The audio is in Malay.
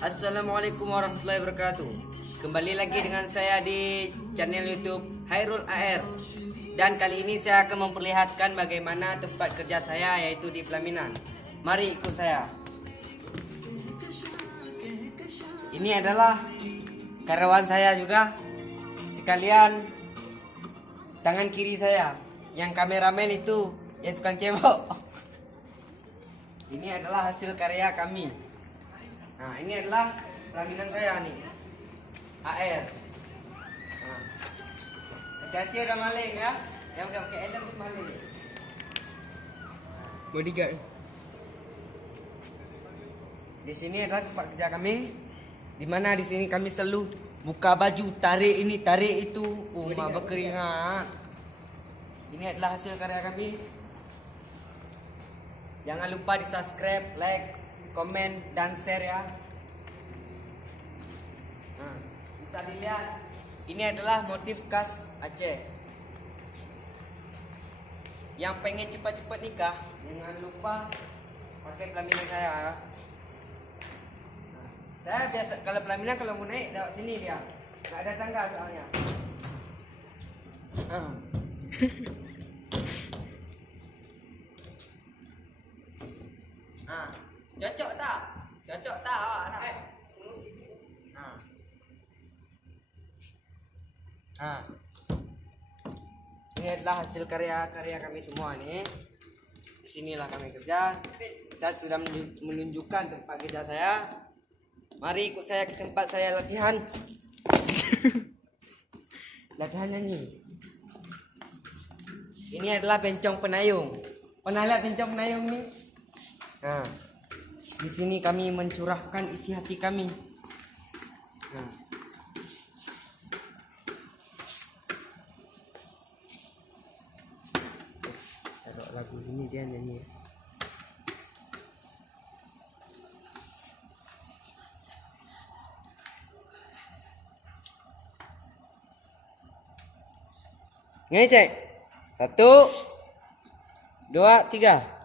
Assalamualaikum warahmatullahi wabarakatuh. Kembali lagi dengan saya di channel YouTube Hairul AR. Dan kali ini saya akan memperlihatkan bagaimana tempat kerja saya, yaitu di pelaminan. Mari ikut saya. Ini adalah karyawan saya juga, sekalian tangan kiri saya. Yang kameramen itu yang tukang cebok. Ini adalah hasil karya kami. Nah, ini adalah pelaminan saya nih, AR. Nah, hati-hati ada maling ya, yang pakai helm itu maling. Bodyguard. Di sini adalah tempat kerja kami, di mana di sini kami selalu buka baju, tarik ini, tarik itu, berkeringat. Ini adalah hasil karya kami. Jangan lupa di subscribe, like, komen, dan share ya. Nah, bisa dilihat, ini adalah motif khas Aceh. Yang pengen cepat-cepat nikah, jangan lupa pakai pelaminan saya. Nah, saya biasa kalau pelaminan, kalau mau naik lewat sini dia, nggak ada tangga soalnya. Cocok tak? Cocok tak awak nak? Ini adalah hasil karya-karya kami semua nih. Di sinilah kami kerja. Saya sudah menunjukkan tempat kerja saya. Mari ikut saya ke tempat saya latihan. Latihan nyanyi. Ini adalah bencong penayung. Pernah lihat bencong penayung nih? Nah, di sini kami mencurahkan isi hati kami. Nah. Taruh lagu sini dia nyanyi. Ngecek. 1, 2, 3.